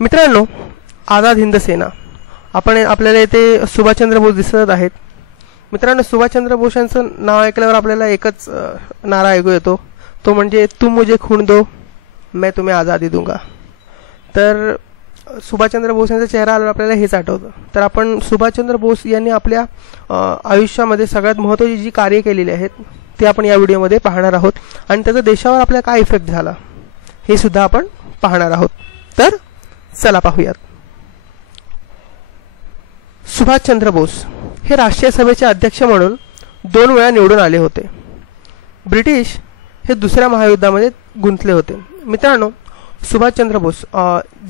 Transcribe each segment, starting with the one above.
मित्रांनो, आझाद हिंद सेना, आपल्याला इथे सुभाषचंद्र बोस दिसत आहेत. मित्रांनो, सुभाषचंद्र बोस यांचं नाव ऐकल्यावर आपल्याला एकच नारा ऐकू येतो, तो म्हणजे तुम मुझे खून दो मैं तुम्हें आज़ादी दूंगा. तर सुभाषचंद्र बोस यांचा चेहरा आल्यावर आपल्याला हेच आठवतं. तर आपण सुभाषचंद्र बोस यांनी आपल्या आयुष्यामध्ये सगळ्यात महत्त्वाची जी कार्य केलेली आहेत ते आपण या व्हिडिओमध्ये पाहणार आहोत आणि त्याचा देशावर आपला काय इफेक्ट झाला हे सुद्धा आपण पाहणार आहोत. तर चला पाहूयात. सुभाषचंद्र बोस हे राष्ट्रीय सभेचे अध्यक्ष म्हणून 2 वेळा निवडून आले होते. ब्रिटिश हे दुसऱ्या महायुद्धामध्ये गुंतले होते. मित्रांनो, सुभाषचंद्र बोस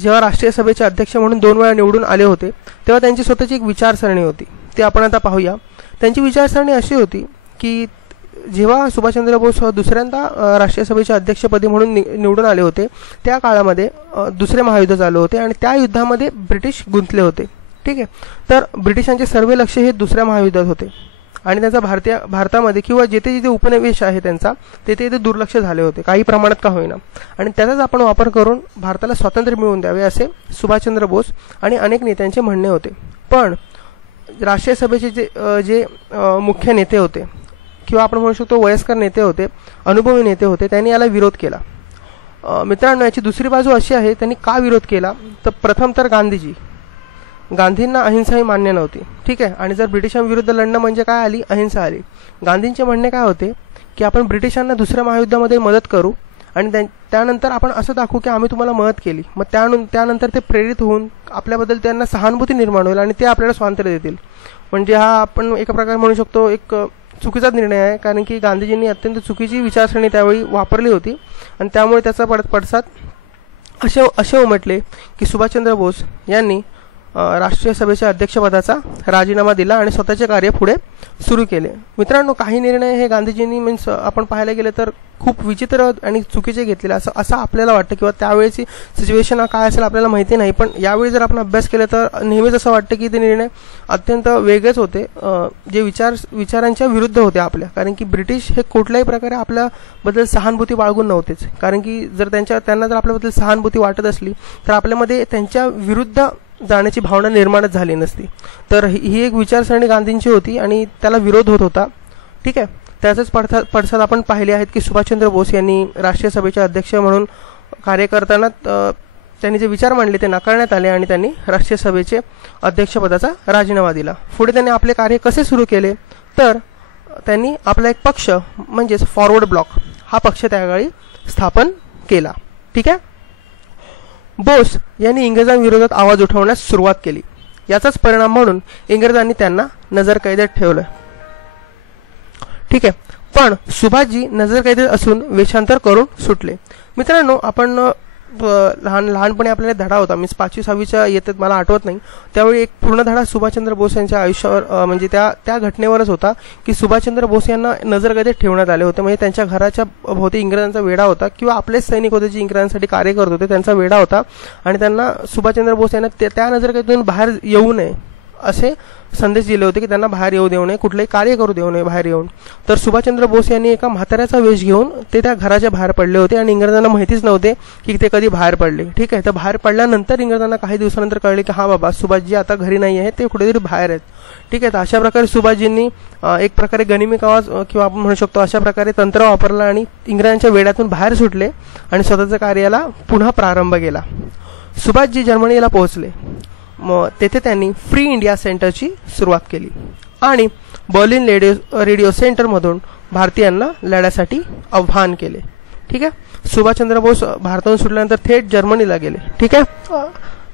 जेव्हा राष्ट्रीय सभेचे अध्यक्ष म्हणून 2 वेळा निवडून आले होते तेव्हा त्यांची स्वतःची एक विचारसरणी होती, ते आपण आता पाहूया. त्यांची विचारसरणी अशी होती की जेव्हा सुभाषचंद्र बोस दुसऱ्यांदा राष्ट्रीय सभेचे अध्यक्षपदी म्हणून निवडून आले होते त्या काळामध्ये दुसरे महायुद्ध चालू होते आणि त्या युद्धामध्ये ब्रिटिश गुंतले होते. ठीक आहे. तर ब्रिटिशांचे सर्व लक्ष हे दुसऱ्या महायुद्धात होते आणि त्यांचा भारतामध्ये किंवा जेथे जिथे उपनिवेश आहे त्यांचा तेथे दुर्लक्ष झाले होते, काही प्रमाणात का होईना, आणि त्याचाच आपण वापर करून भारताला स्वातंत्र्य मिळवून द्यावे असे सुभाषचंद्र बोस आणि अनेक नेत्यांचे म्हणणे होते. पण राष्ट्रीय सभेचे जे मुख्य नेते होते किंवा आपण म्हणू शकतो वयस्कर नेते होते, अनुभवी नेते होते, त्यांनी याला विरोध केला. मित्रांनो, याची दुसरी बाजू अशी आहे, त्यांनी का विरोध केला तर प्रथम तर गांधींना अहिंसा ही मान्य नव्हती. ठीक आहे. आणि जर ब्रिटिशांविरुद्ध लढणं म्हणजे काय आली, अहिंसा आली. गांधींचे म्हणणे काय होते की आपण ब्रिटिशांना दुसऱ्या महायुद्धामध्ये मदत करू आणि त्यानंतर आपण असं दाखवू की आम्ही तुम्हाला मदत केली, मग त्यानंतर ते प्रेरित होऊन आपल्याबद्दल त्यांना सहानुभूती निर्माण होईल आणि ते आपल्याला स्वातंत्र्य देतील. म्हणजे हा आपण एका प्रकारे म्हणू शकतो एक चुकीचा निर्णय आहे, कारण की गांधीजींनी अत्यंत चुकीची विचारसरणी त्यावेळी वापरली होती आणि त्यामुळे त्याचा पडसाद असे उमटले की सुभाषचंद्र बोस यांनी राष्ट्रीय सभेच्या अध्यक्षपदाचा राजीनामा दिला आणि स्वतःचे कार्य पुढे सुरू केले. मित्रांनो, काही निर्णय हे गांधीजींनी आपण पाहायला गेले तर खूप विचित्र आणि चुकीचे घेतलेले असं आपल्याला वाटतं किंवा त्यावेळेची सिच्युएशन काय असेल आपल्याला माहिती नाही. पण यावेळी जर आपण अभ्यास केला तर नेहमीच असं वाटतं की ते निर्णय अत्यंत वेगळेच होते, जे विचारांच्या विरुद्ध होते आपल्या. कारण की ब्रिटिश हे कुठल्याही प्रकारे आपल्याबद्दल सहानुभूती बाळगून नव्हतेच. कारण की जर त्यांना जर आपल्याबद्दल सहानुभूती वाटत असली तर आपल्यामध्ये त्यांच्या विरुद्ध जाण्याची भावना निर्माणच झाली नसती. तर ही एक विचारसरणी गांधींची होती आणि त्याला विरोध होत होता. ठीक आहे. त्याचाच पडसाद आपण पाहिले आहेत की सुभाषचंद्र बोस यांनी राष्ट्रीय सभेचे अध्यक्ष म्हणून कार्य करताना त्यांनी जे विचार मांडले ते नाकारण्यात आले आणि त्यांनी राष्ट्रीय सभेचे अध्यक्षपदाचा राजीनामा दिला. पुढे त्यांनी आपले कार्य कसे सुरू केले तर त्यांनी आपला एक पक्ष म्हणजेच फॉरवर्ड ब्लॉक हा पक्ष त्यावेळी स्थापन केला. ठीक आहे. बोस यांनी इंग्रजांविरोधात आवाज उठवण्यास सुरुवात केली. याचाच परिणाम म्हणून इंग्रजांनी त्यांना नजरकैदेत ठेवलं. ठीक आहे. पण सुभाषजी नजरकैदेत असून वेषांतर करून सुटले. मित्रांनो, आपण लहानपणी आपल्याला धडा होता, मीन्स 5वी-6वीच्या येतात मला आठवत नाही, त्यावेळी एक पूर्ण धडा सुभाषचंद्र बोस यांच्या आयुष्यावर म्हणजे त्या घटनेवरच होता की सुभाषचंद्र बोस यांना नजरकैदेत ठेवण्यात आले होते. म्हणजे त्यांच्या घराच्या भोवती इंग्रजांचा वेढा होता किंवा आपलेच सैनिक होते जे इंग्रजांसाठी कार्य करत होते, त्यांचा वेढा होता आणि त्यांना सुभाषचंद्र बोस यांना त्या नजरकैदेतून बाहेर येऊ नये असे संदेश दिले होते की त्यांना बाहेर येऊ देऊ नये, कुठलेही कार्य करू देऊ नये बाहेर येऊन. तर सुभाषचंद्र बोस यांनी एका म्हाताऱ्याचा वेश घेऊन ते त्या घराच्या बाहेर पडले होते आणि इंग्रजांना माहितीच नव्हते की ते कधी बाहेर पडले. ठीक आहे. तर बाहेर पडल्यानंतर इंग्रजांना काही दिवसानंतर कळले की हा बाबा सुभाषजी आता घरी नाही आहेत, ते कुठेतरी बाहेर आहेत. ठीक आहे. तर अशा प्रकारे सुभाषजींनी एक प्रकारे गनिमी आवाज किंवा आपण म्हणू शकतो अशा प्रकारे तंत्र वापरलं आणि इंग्रजांच्या वेड्यातून बाहेर सुटले आणि स्वतःच्या कार्याला पुन्हा प्रारंभ केला. सुभाषजी जर्मनीला पोहोचले. मग तेथे त्यांनी फ्री इंडिया सेंटरची सुरुवात केली आणि बर्लिन रेडिओ सेंटरमधून भारतीयांना लढ्यासाठी आव्हान केले. ठीक आहे. सुभाषचंद्र बोस भारतातून सुटल्यानंतर थेट जर्मनीला गेले. ठीक आहे.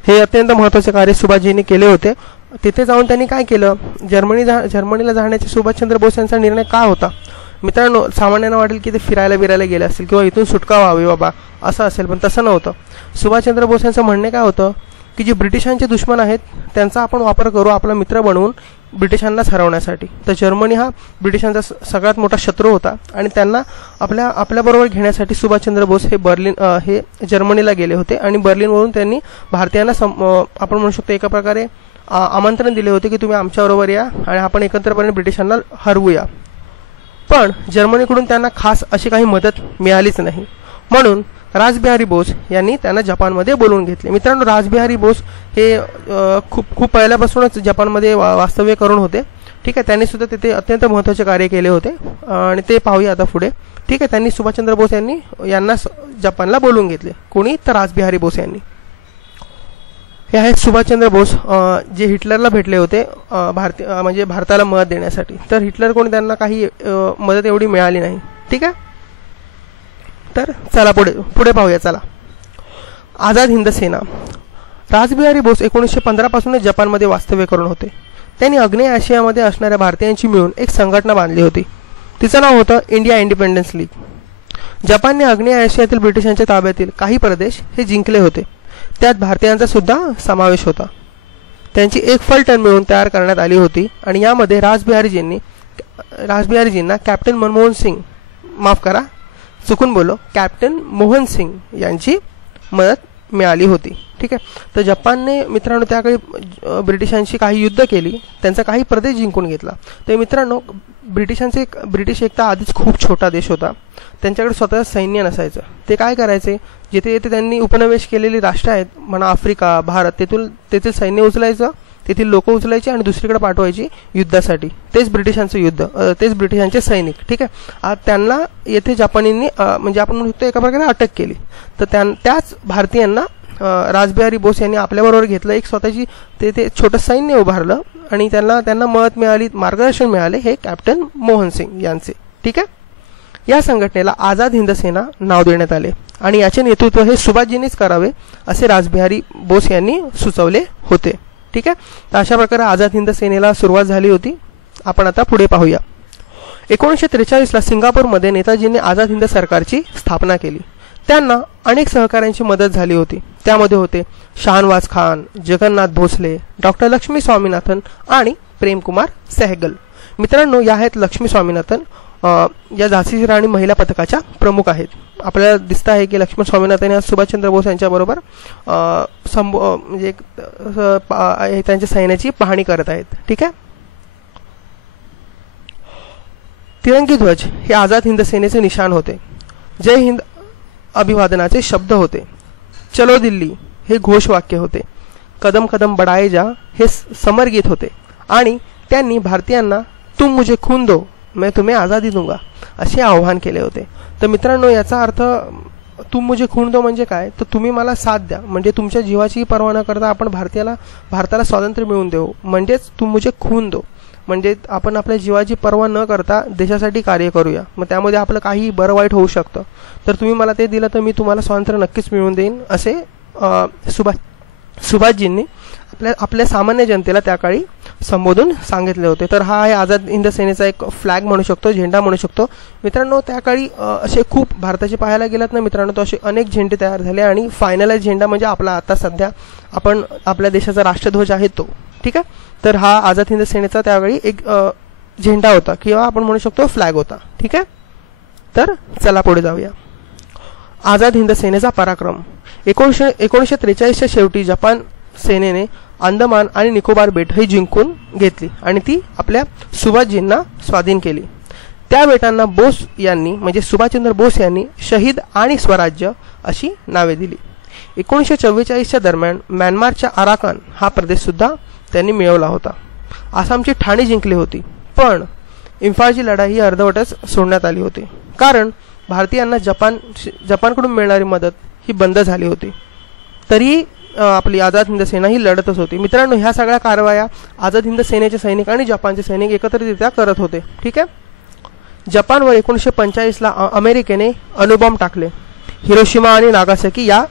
हे अत्यंत महत्त्वाचे कार्य सुभाषजींनी केले होते. तिथे जाऊन त्यांनी काय केलं, जर्मनीला जाण्याचा सुभाषचंद्र बोस यांचा निर्णय काय होता. मित्रांनो, सामान्यांना वाटेल की ते फिरायला गेले असतील किंवा इथून सुटका व्हावी बाबा असं असेल, पण तसं नव्हतं. सुभाषचंद्र बोस यांचं म्हणणे काय होतं की जे ब्रिटिशांचे दुश्मन आहेत त्यांचा आपण वापर करू आपला मित्र बनवून ब्रिटिशांनाच हरवण्यासाठी. तर जर्मनी हा ब्रिटिशांचा सगळ्यात मोठा शत्रू होता आणि त्यांना आपल्याबरोबर घेण्यासाठी सुभाषचंद्र बोस हे जर्मनीला गेले होते आणि बर्लिनवरून त्यांनी भारतीयांना आपण म्हणू शकतो एका प्रकारे आमंत्रण दिले होते की तुम्ही आमच्याबरोबर या आणि आपण एकत्रपणे ब्रिटिशांना हरवूया. पण जर्मनीकडून त्यांना खास अशी काही मदत मिळालीच नाही. म्हणून रासबिहारी बोस यांनी त्यांना जपानमध्ये बोलवून घेतले. मित्रांनो, रासबिहारी बोस हे खूप पहिल्यापासूनच जपानमध्ये वास्तव्य करून होते. ठीक आहे, त्यांनी सुद्धा तिथे अत्यंत महत्त्वाचे कार्य केले होते आणि ते पाहूया आता पुढे. ठीक आहे, त्यांनी सुभाषचंद्र बोस यांना जपानला बोलवून घेतले. कोणी? तर रासबिहारी बोस यांनी. हे आहेत सुभाषचंद्र बोस, जे हिटलरला भेटले होते म्हणजे भारताला मदत देण्यासाठी. तर हिटलरकडून त्यांना काही मदत एवढी मिळाली नाही. ठीक आहे, तर चला पुढे पाहूया. चला, आझाद हिंद सेना. रासबिहारी बोस 1915 पासूनच जपानमध्ये वास्तव्य करून होते. त्यांनी आग्नेय आशियामध्ये असणाऱ्या भारतीयांची मिळून एक संघटना बांधली होती. तिचं नाव होतं इंडिया इंडिपेंडन्स लीग. जपानने आग्नेय आशियातील ब्रिटिशांच्या ताब्यातील काही प्रदेश हे जिंकले होते. त्यात भारतीयांचा सुद्धा समावेश होता. त्यांची एक फलटण मिळून तयार करण्यात आली होती आणि यामध्ये रासबिहारीजींना कॅप्टन मनमोहन सिंग, माफ करा चुकून बोलो, कॅप्टन मोहन सिंग यांची मदत मिळाली होती. ठीक आहे, तर जपानने मित्रांनो त्याकाळी ब्रिटिशांशी काही युद्ध केली, त्यांचा काही प्रदेश जिंकून घेतला. तर मित्रांनो, ब्रिटिश एकदा आधीच खूप छोटा देश होता. त्यांच्याकडे स्वतःचं सैन्य नसायचं. ते काय करायचे, जिथे त्यांनी उपनिवेश केलेली राष्ट्र आहेत म्हणा, आफ्रिका, भारत, तेथील सैन्य उचलायचं, तेथील लोक उचलायची आणि दुसरीकडे पाठवायची युद्धासाठी. तेच ब्रिटिशांचं युद्ध, तेच ब्रिटिशांचे सैनिक. ठीक आहे, त्यांना येथे जपानींनी म्हणजे आपण म्हणू शकतो एका प्रकारे अटक केली. तर त्याच भारतीयांना रासबिहारी बोस यांनी आपल्याबरोबर घेतलं, एक स्वतःची ते छोटं सैन्य उभारलं आणि त्यांना मदत मिळाली, मार्गदर्शन मिळाले हे कॅप्टन मोहन सिंग यांचे. ठीक आहे, या संघटनेला आझाद हिंद सेना नाव देण्यात आले आणि याचे नेतृत्व हे सुभाषजींनीच करावे असे रासबिहारी बोस यांनी सुचवले होते. ठीक आहे, तर अशा प्रकारे आझाद हिंद सेनेला सुरुवात झाली होती. आपण आता पुढे पाहूया. 1943ला सिंगापूरमध्ये नेताजींनी आझाद हिंद सरकारची स्थापना केली. त्यांना अनेक सहकाऱ्यांची मदत झाली होती. त्यामध्ये होते शाहनवाज खान, जगन्नाथ भोसले, डॉक्टर लक्ष्मी स्वामीनाथन आणि प्रेमकुमार सहगल. मित्रांनो, या आहेत लक्ष्मी स्वामीनाथन, या झाशीची राणी महिला पथकाच्या प्रमुख आहेत. आपल्याला दिसतं आहे की लक्ष्मण स्वामीनाथन या सुभाषचंद्र बोस यांच्याबरोबर म्हणजे त्यांच्या सैन्याची पाहणी करत आहेत. ठीक आहे, तिरंगी ध्वज हे आझाद हिंद सेनेचे निशाण होते. जय हिंद अभिवादनाचे शब्द होते. चलो दिल्ली हे घोषवाक्य होते. कदम कदम बढ़ाए जा हे समरगीत होते आणि त्यांनी भारतीयांना तुम मुझे खून दो मैं तुम्हें आज़ादी दूंगा असे आव्हान केले होते. तर मित्रांनो, याचा अर्थ तुम मुझे खून दो म्हणजे काय, तर तुम्ही मला साथ द्या, म्हणजे तुमच्या जीवाची पर्वा न करता आपण भारताला स्वातंत्र्य मिळवून देऊ, म्हणजेच तुम मुझे खून दो, म्हणजे आपण आपल्या जीवाची पर्वा न करता देशासाठी कार्य करूया. मग त्यामध्ये आपलं काही बरं वाईट होऊ शकतं, तर तुम्ही मला ते दिलं तर मी तुम्हाला स्वातंत्र्य नक्कीच मिळवून देईन असे सुभाषजींनी आपल्या सामान्य जनतेला त्या काळी संबोधून सांगितले होते. तर हा आहे आझाद हिंद सेनेचा एक फ्लॅग म्हणू शकतो, झेंडा म्हणू शकतो. मित्रांनो, त्या काळी असे खूप भारताचे पाहायला गेलात ना मित्रांनो, तर असे अनेक झेंडे तयार झाले आणि फायनलाइज झेंडा म्हणजे आपला आता सध्या आपण आपल्या देशाचा राष्ट्रध्वज आहे तो. ठीक आहे, तर हा आझाद हिंद सेनेचा त्यावेळी एक झेंडा होता किंवा आपण म्हणू शकतो फ्लॅग होता. ठीक आहे, तर चला पुढे जाऊया. आझाद हिंद सेनेचा पराक्रम. 1943च्या शेवटी जपान सेनेने अंदमान आणि निकोबार बेट हे जिंकून घेतली आणि ती आपल्या सुभाषजींना स्वाधीन केली. त्या बेटांना बोस यांनी म्हणजे सुभाषचंद्र बोस यांनी शहीद आणि स्वराज्य अशी नावे दिली. 1944च्या दरम्यान म्यानमारच्या अराकान हा प्रदेश सुद्धा त्यांनी मिळवला होता. आसामची ठाणे जिंकली होती, पण इम्फाळची लढाई ही अर्धवटच सोडण्यात आली होती, कारण भारतीयांना जपानकडून मिळणारी मदत ही बंद झाली होती. तरी आपली आझाद हिंद सेना ही लढतच होती. मित्रांनो, ह्या सगळ्या कारवाया आझाद हिंद सेनेचे सैनिक आणि जपानचे सैनिक एकत्रितरित्या करत होते. ठीक आहे, जपानवर 1945ला अमेरिकेने अणुबॉम्ब टाकले हिरोशिमा आणि नागासाकी या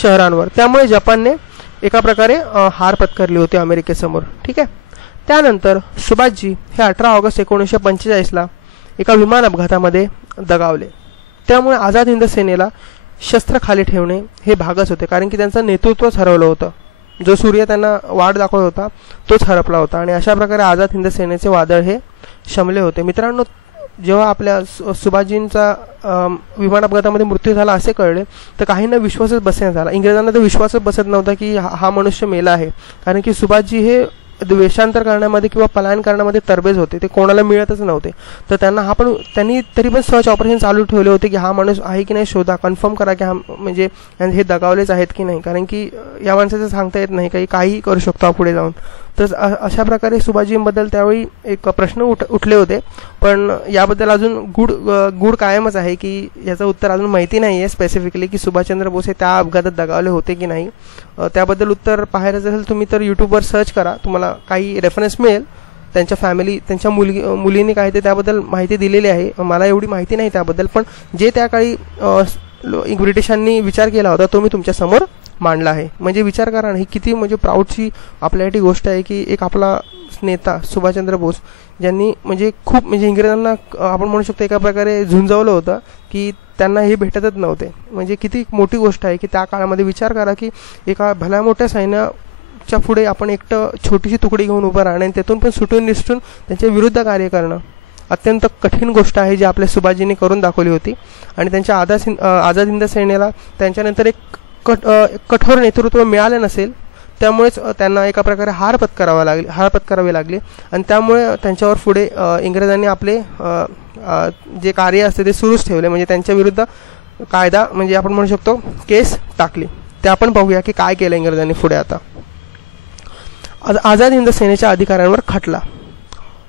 शहरांवर. त्यामुळे जपानने एका प्रकारे हार पत्करली होती अमेरिकेसमोर. ठीक आहे, त्यानंतर सुभाषजी हे 18 ऑगस्ट 1945ला एका विमान अपघातामध्ये दगावले. त्यामुळे आझाद हिंद सेनेला शस्त्र खाली ठेवणे हे भागच होते, कारण की त्यांचं नेतृत्वच हरवलं होतं. जो सूर्य त्यांना वाट दाखवत होता तोच हरपला होता आणि अशा प्रकारे आझाद हिंद सेनेचे वादळ हे शमले होते. मित्रांनो, जेव्हा आपल्या सुभाषजींचा विमान अपघातामध्ये मृत्यू झाला असे कळले तर काहींना विश्वासच बसेना झाला. इंग्रजांना तर विश्वासच बसत नव्हता की हा मनुष्य मेला आहे, कारण की सुभाषजी हे वेषांतर करण्यामध्ये किंवा पलायन करण्यामध्ये तरबेज होते, ते कोणाला मिळतच नव्हते. तर त्यांनी तरी पण सर्च ऑपरेशन चालू ठेवले होते की हा माणूस आहे की नाही शोधा, कन्फर्म करा की हा म्हणजे हे दगावलेच आहेत की नाही, कारण की या माणसाचं सांगता येत नाही, काही करू शकतो पुढे जाऊन. तर अशा प्रकारे सुभाषजींबद्दल त्यावेळी एक प्रश्न उठले होते. पण याबद्दल अजून गूढ कायमच आहे की याचं उत्तर अजून माहिती नाही आहे स्पेसिफिकली की सुभाषचंद्र बोस हे त्या अपघातात दगावले होते की नाही. त्याबद्दल उत्तर पाहायचं असेल तुम्ही तर यूट्यूबवर सर्च करा, तुम्हाला काही रेफरन्स मिळेल. त्यांच्या त्यांच्या मुलीने काय ते त्याबद्दल माहिती दिलेली आहे. मला एवढी माहिती नाही त्याबद्दल, पण जे त्या काळी ब्रिटिशांनी विचार केला होता तो मी तुमच्यासमोर मांडला आहे. म्हणजे विचार करा ना, ही किती म्हणजे प्राऊडची आपल्यासाठी गोष्ट आहे की एक आपला नेता सुभाषचंद्र बोस ज्यांनी म्हणजे खूप म्हणजे इंग्रजांना आपण म्हणू शकतो एका प्रकारे झुंजवलं होतं की त्यांना हे भेटतच नव्हते. म्हणजे किती मोठी गोष्ट आहे की त्या काळामध्ये विचार करा की एका भल्या मोठ्या सैन्याच्या पुढे आपण एकटं छोटीशी तुकडी घेऊन उभं राहणं आणि त्यातून पण सुटून निसटून त्यांच्या विरुद्ध कार्य करणं अत्यंत कठीण गोष्ट आहे जी आपल्या सुभाषजींनी करून दाखवली होती. आणि त्यांच्या आझाद हिंद सेनेला त्यांच्यानंतर एक कठोर नेतृत्व मिळालं नसेल, त्यामुळेच त्यांना एका प्रकारे हार पत्करावी लागली आणि त्यामुळे त्यांच्यावर पुढे इंग्रजांनी आपले जे कार्य असते ते सुरूच ठेवले. म्हणजे त्यांच्या विरुद्ध कायदा म्हणजे आपण म्हणू शकतो केस टाकली. ते आपण पाहूया की काय केलं इंग्रजांनी पुढे. आता आझाद हिंद सेनेच्या अधिकाऱ्यांवर खटला.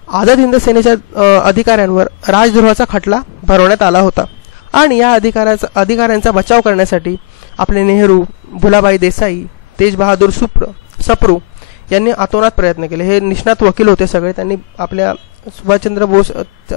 आझाद हिंद सेनेच्या अधिकाऱ्यांवर राजद्रोहाचा खटला भरवण्यात आला होता आणि या अधिकाऱ्यांचा बचाव करण्यासाठी आपले नेहरू, भुलाभाई देसाई, तेज बहादूर सप्रू यांनी अतोनात प्रयत्न केले. हे निष्णात वकील होते सगळे. त्यांनी आपल्या सुभाषचंद्र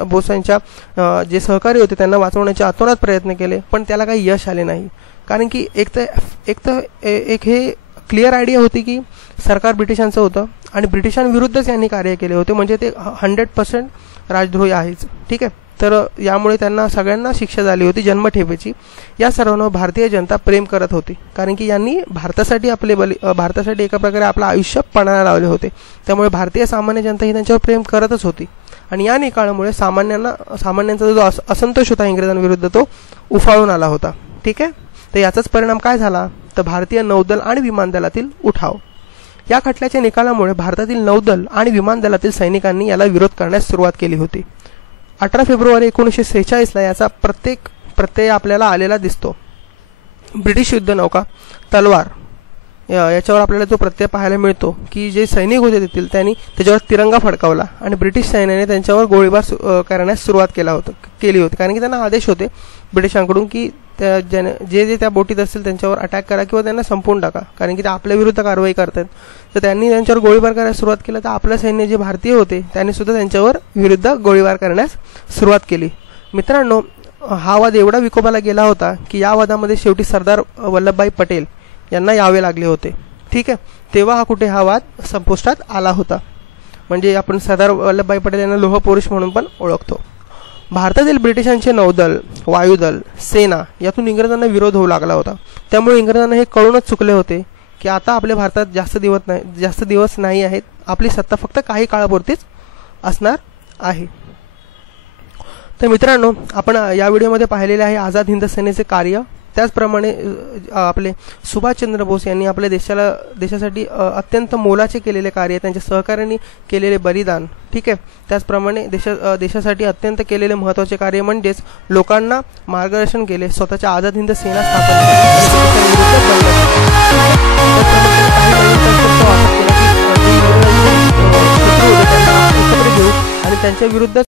बोसांच्या जे सहकारी होते त्यांना वाचवण्याचे अतोनात प्रयत्न केले, पण त्याला काही यश आले नाही. कारण की एक हे क्लिअर आयडिया होती की सरकार ब्रिटिशांचं होतं आणि ब्रिटिशांविरुद्धच यांनी कार्य केले होते, म्हणजे ते 100% राजद्रोही आहेच. ठीक आहे. तर यामुळे त्यांना सगळ्यांना शिक्षा झाली होती जन्मठेपेची. या सर्वांना भारतीय जनता प्रेम करत होती, कारण की यांनी भारतासाठी भारतासाठी एका प्रकारे आपलं आयुष्य पणाला लावले होते. त्यामुळे भारतीय सामान्य जनता ही त्यांच्यावर प्रेम करतच होती. आणि या निकालामुळे सामान्यांचा जो असंतोष होता इंग्रजांविरुद्ध तो उफाळून आला होता. ठीक आहे. तर याचाच परिणाम काय झाला तर भारतीय नौदल आणि विमान दलातील उठाव. या खटल्याच्या निकालामुळे भारतातील नौदल आणि विमान दलातील सैनिकांनी याला विरोध करण्यास सुरुवात केली होती. 18 फेब्रुवारी 1946 याचा प्रत्यय आपल्याला आलेला दिसतो. ब्रिटिश युद्धनौका तलवार याच्यावर आपल्याला जो प्रत्यय पाहायला मिळतो की जे सैनिक होते तेथील त्यांनी त्याच्यावर तिरंगा फडकावला आणि ब्रिटिश सैन्याने त्यांच्यावर गोळीबार करण्यास सुरुवात केली होती. कारण की त्यांना आदेश होते ब्रिटिशांकडून की जे त्या बोटीत असतील त्यांच्यावर अटॅक करा किंवा त्यांना संपवून टाका, कारण की ते आपल्या विरुद्ध कारवाई करतात. तर त्यांनी त्यांच्यावर गोळीबार करायला सुरुवात केली. तर आपलं सैन्य जे भारतीय होते त्यांनी सुद्धा त्यांच्यावर विरुद्ध गोळीबार करण्यास सुरुवात केली. मित्रांनो, हा वाद एवढा विकोपाला गेला होता की या वादामध्ये शेवटी सरदार वल्लभभाई पटेल यांना यावे लागले होते. ठीक आहे. तेव्हा हा वाद संपुष्टात आला होता. म्हणजे आपण सरदार वल्लभभाई पटेल यांना लोह पुरुष म्हणून पण ओळखतो. भारतातील ब्रिटिशांचे नौदल, वायुदल, सेना यातून इंग्रजांना विरोध होऊ लागला होता. त्यामुळे इंग्रजांना हे कळूनच चुकले होते की आता आपल्या भारतात जास्त दिवस नाही आहेत, आपली सत्ता फक्त काही काळापुरतीच असणार आहे. तर मित्रांनो, आपण या व्हिडिओमध्ये पाहिलेले आहे आझाद हिंद सेनेचे कार्य. त्याचप्रमाणे आपले सुभाषचंद्र बोस यांनी आपल्या देशासाठी अत्यंत मोलाचे केलेले कार्य, त्यांच्या सहकार्यांनी केलेले बलिदान. ठीक आहे. त्याचप्रमाणे देशासाठी अत्यंत केलेले महत्त्वाचे कार्य म्हणजेच लोकांना मार्गदर्शन केले, स्वतःच्या आझाद हिंद सेना स्थापन आणि त्यांच्या विरुद्ध